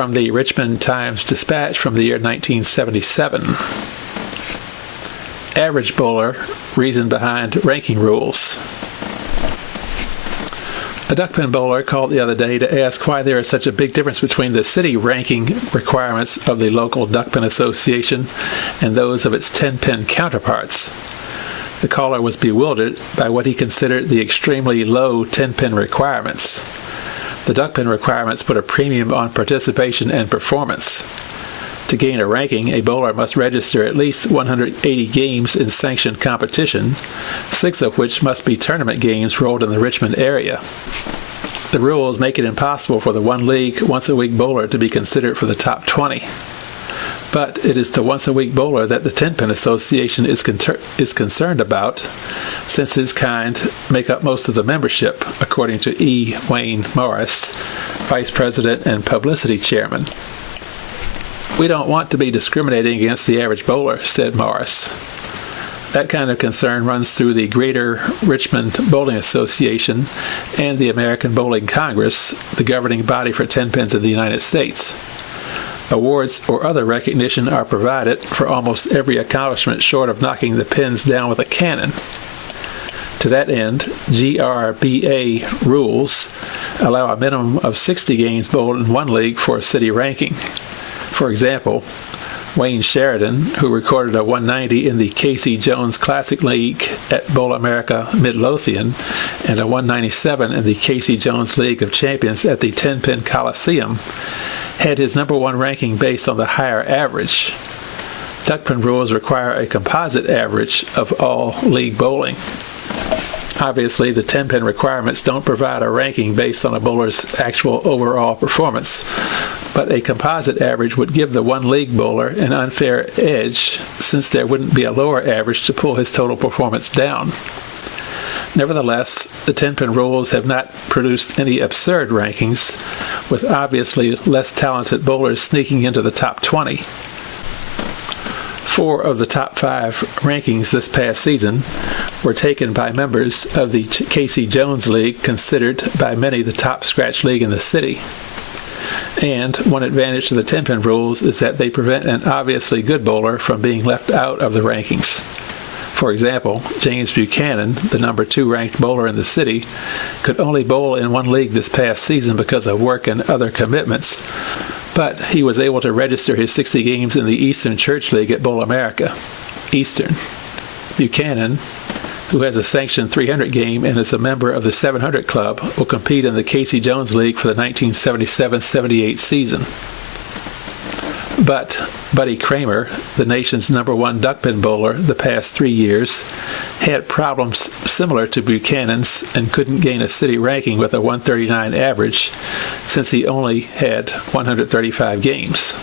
from the Richmond Times-Dispatch from the year 1977. Average bowler, reason behind ranking rules. A duckpin bowler called the other day to ask why there is such a big difference between the city ranking requirements of the local duckpin association and those of its 10-pin counterparts. The caller was bewildered by what he considered the extremely low 10-pin requirements. The duckpin requirements put a premium on participation and performance. To gain a ranking, a bowler must register at least 180 games in sanctioned competition, 6 of which must be tournament games rolled in the Richmond area. The rules make it impossible for the one-league, once-a-week bowler to be considered for the top 20. But it is the once-a-week bowler that the 10-pin association is concerned about, since his kind make up most of the membership, according to E. Wayne Morris, Vice President and Publicity Chairman. "We don't want to be discriminating against the average bowler," said Morris. That kind of concern runs through the Greater Richmond Bowling Association and the American Bowling Congress, the governing body for 10-pins in the United States. Awards or other recognition are provided for almost every accomplishment short of knocking the pins down with a cannon. To that end, GRBA rules allow a minimum of 60 games bowled in one league for a city ranking. For example, Wayne Sheridan, who recorded a 190 in the Casey Jones Classic League at Bowl America Midlothian and a 197 in the Casey Jones League of Champions at the 10-Pin Coliseum, had his number one ranking based on the higher average. Duckpin rules require a composite average of all league bowling. Obviously, the 10-pin requirements don't provide a ranking based on a bowler's actual overall performance, but a composite average would give the one-league bowler an unfair edge since there wouldn't be a lower average to pull his total performance down. Nevertheless, the 10-pin rules have not produced any absurd rankings, with obviously less talented bowlers sneaking into the top 20. 4 of the top 5 rankings this past season were taken by members of the Casey Jones League, considered by many the top scratch league in the city. And one advantage to the 10-pin rules is that they prevent an obviously good bowler from being left out of the rankings. For example, James Buchanan, the number 2 ranked bowler in the city, could only bowl in one league this past season because of work and other commitments, but he was able to register his 60 games in the Eastern Church League at Bowl America. Eastern. Buchanan, who has a sanctioned 300 game and is a member of the 700 Club, will compete in the Casey Jones League for the 1977-78 season. But Buddy Kramer, the nation's number 1 duckpin bowler the past 3 years, had problems similar to Buchanan's and couldn't gain a city ranking with a 139 average since he only had 135 games.